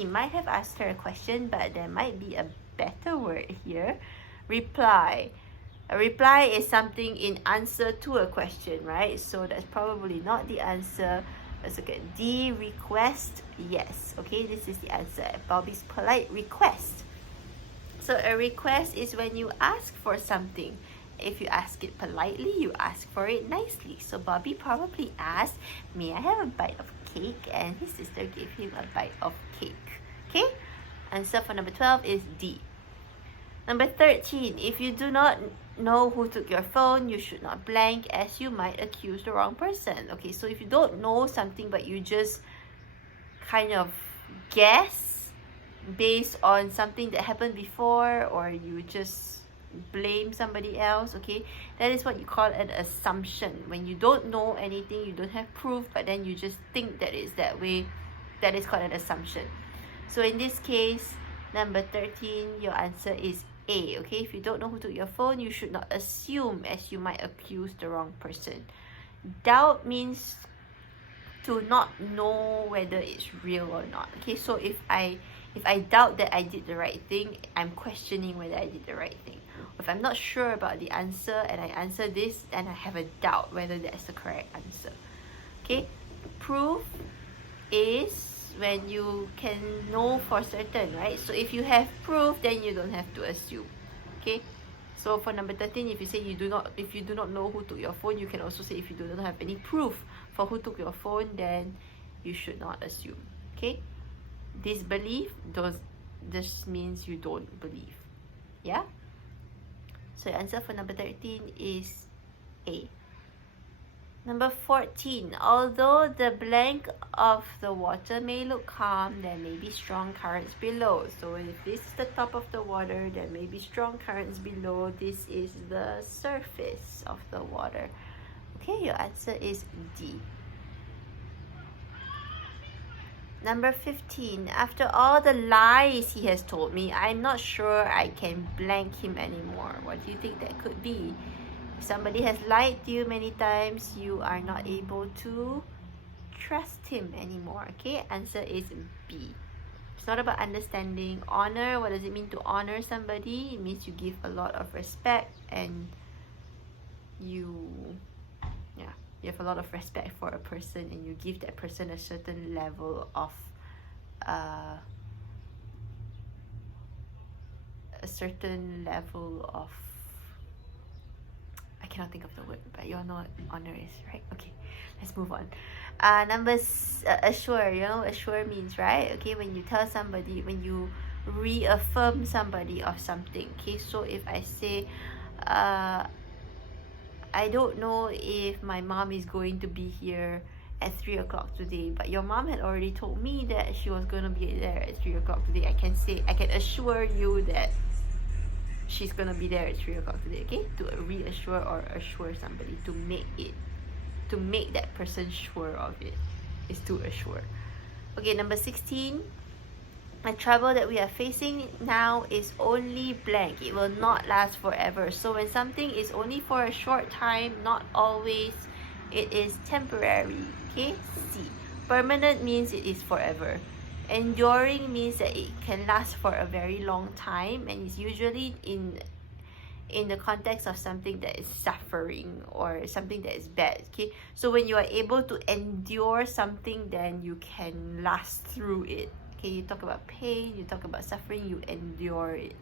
he might have asked her a question, but there might be a better word here. Reply. A reply is something in answer to a question, right? So that's probably not the answer. Let's look at D, request. Yes, okay, this is the answer. Bobby's polite request. So a request is when you ask for something. If you ask it politely, you ask for it nicely. So Bobby probably asked, may I have a bite of cake? And his sister gave him a bite of cake. Okay? Answer for number 12 is D. Number 13, if you do not know who took your phone, you should not blank, as you might accuse the wrong person. Okay, so if you don't know something but you just kind of guess based on something that happened before, or you just blame somebody else, okay, that is what you call an assumption. When you don't know anything, you don't have proof, but then you just think that it's that way, that is called an assumption. So in this case, number 13, your answer is A. Okay, if you don't know who took your phone, you should not assume, as you might accuse the wrong person. Doubt means to not know whether it's real or not. Okay, so if I doubt that I did the right thing, I'm questioning whether I did the right thing. If I'm not sure about the answer and I answer this, then I have a doubt whether that's the correct answer. Okay, proof is when you can know for certain, right? So if you have proof, then you don't have to assume. Okay, so for number 13, if you say if you do not know who took your phone, you can also say if you do not have any proof for who took your phone, then you should not assume. Okay, disbelief, this means you don't believe. Yeah, so the answer for number 13 is A. Number 14, although the blank of the water may look calm, there may be strong currents below. So if this is the top of the water, there may be strong currents below. This is the surface of the water. Okay, your answer is D. Number 15, after all the lies he has told me, I'm not sure I can blank him anymore. What do you think that could be? If somebody has lied to you many times, you are not able to trust him anymore. Okay, answer is B. It's not about understanding. Honor, what does it mean to honor somebody? It means you give a lot of respect and you have a lot of respect for a person, and you give that person a certain level of I cannot think of the word, but you all know what honor is, right? Okay, let's move on. Assure, assure means, right? Okay, when you tell somebody, when you reaffirm somebody of something. Okay, so if I say, I don't know if my mom is going to be here at 3 o'clock today, but your mom had already told me that she was going to be there at 3 o'clock today. I can assure you that she's going to be there at 3 o'clock today. Okay, to reassure or assure somebody, to make that person sure of it, is to assure. Okay, number 16, the trouble that we are facing now is only blank. It will not last forever. So when something is only for a short time, not always, it is temporary. Okay, C. Permanent means it is forever. Enduring means that it can last for a very long time, and it's usually in the context of something that is suffering or something that is bad. Okay, so when you are able to endure something, then you can last through it. Okay, you talk about pain, you talk about suffering, you endure it.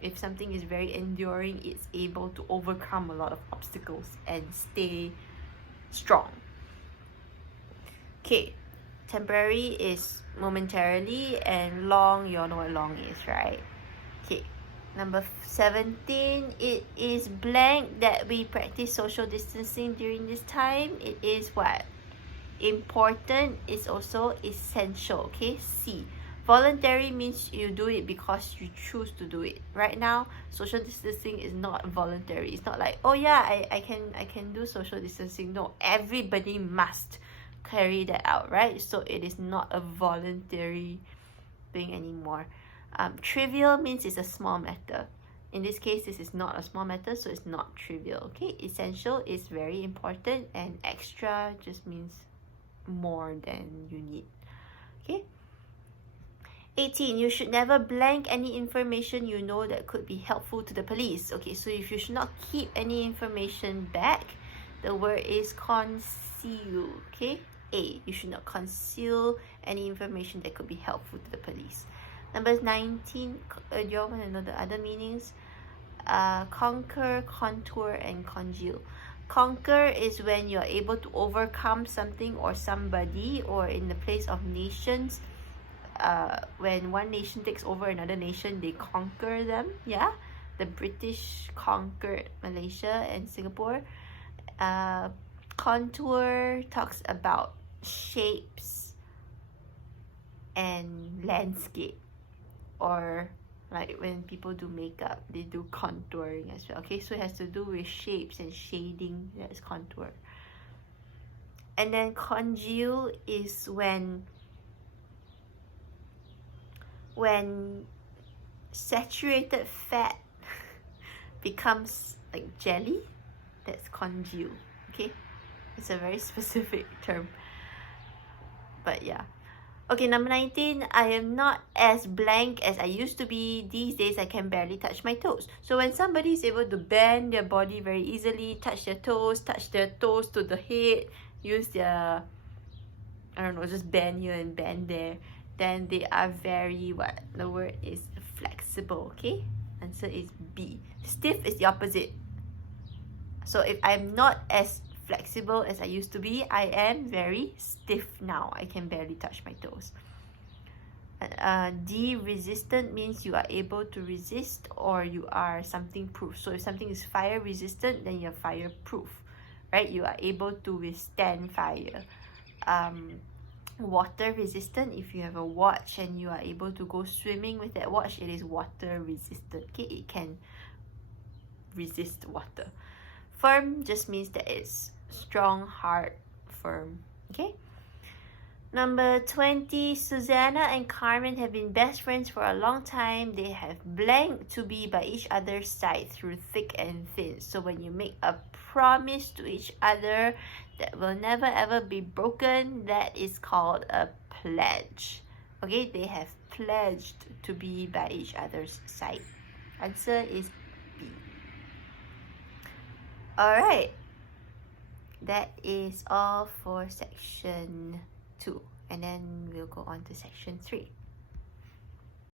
If something is very enduring, it's able to overcome a lot of obstacles and stay strong. Okay, temporary is momentarily, and long, you all know what long is, right? Okay, number 17, it is blank that we practice social distancing during this time. It is what? Important is also essential. Okay, C. Voluntary means you do it because you choose to do it. Right now, social distancing is not voluntary. It's not like, oh yeah, I can do social distancing. No, everybody must carry that out, right? So it is not a voluntary thing anymore. Trivial means it's a small matter. In this case, this is not a small matter, so it's not trivial. Okay, essential is very important, and extra just means more than you need. Okay, 18, you should never blank any information you know that could be helpful to the police. Okay, so if you should not keep any information back, the word is conceal. Okay, A, you should not conceal any information that could be helpful to the police. Number 19, do you all want to know the other meanings? Conquer, contour, and congeal. Conquer is when you're able to overcome something or somebody, or in the place of nations. When one nation takes over another nation, they conquer them. Yeah, the British conquered Malaysia and Singapore. Contour talks about shapes and landscape, or like when people do makeup, they do contouring as well. Okay, so it has to do with shapes and shading. That's contour. And then congeal is when saturated fat becomes like jelly. That's congeal. Okay, it's a very specific term, but yeah. Okay, number 19, I am not as blank as I used to be. These days, I can barely touch my toes. So when somebody is able to bend their body very easily, touch their toes to the head, use their, I don't know, just bend here and bend there, then they are very, what? The word is flexible, okay? Answer is B. Stiff is the opposite. So if I'm not as flexible as I used to be, I am very stiff now. I can barely touch my toes. D, resistant means you are able to resist, or you are something proof. So if something is fire resistant, then you're fireproof, right? You are able to withstand fire. Water resistant, if you have a watch and you are able to go swimming with that watch, it is water resistant. Okay, it can resist water. Firm just means that it's strong, hard, firm. Okay. Number 20, Susanna and Carmen have been best friends for a long time. They have blank to be by each other's side through thick and thin. So when you make a promise to each other that will never ever be broken, that is called a pledge. Okay, they have pledged to be by each other's side. Answer is B. Alright, that is all for section 2, and then we'll go on to section 3.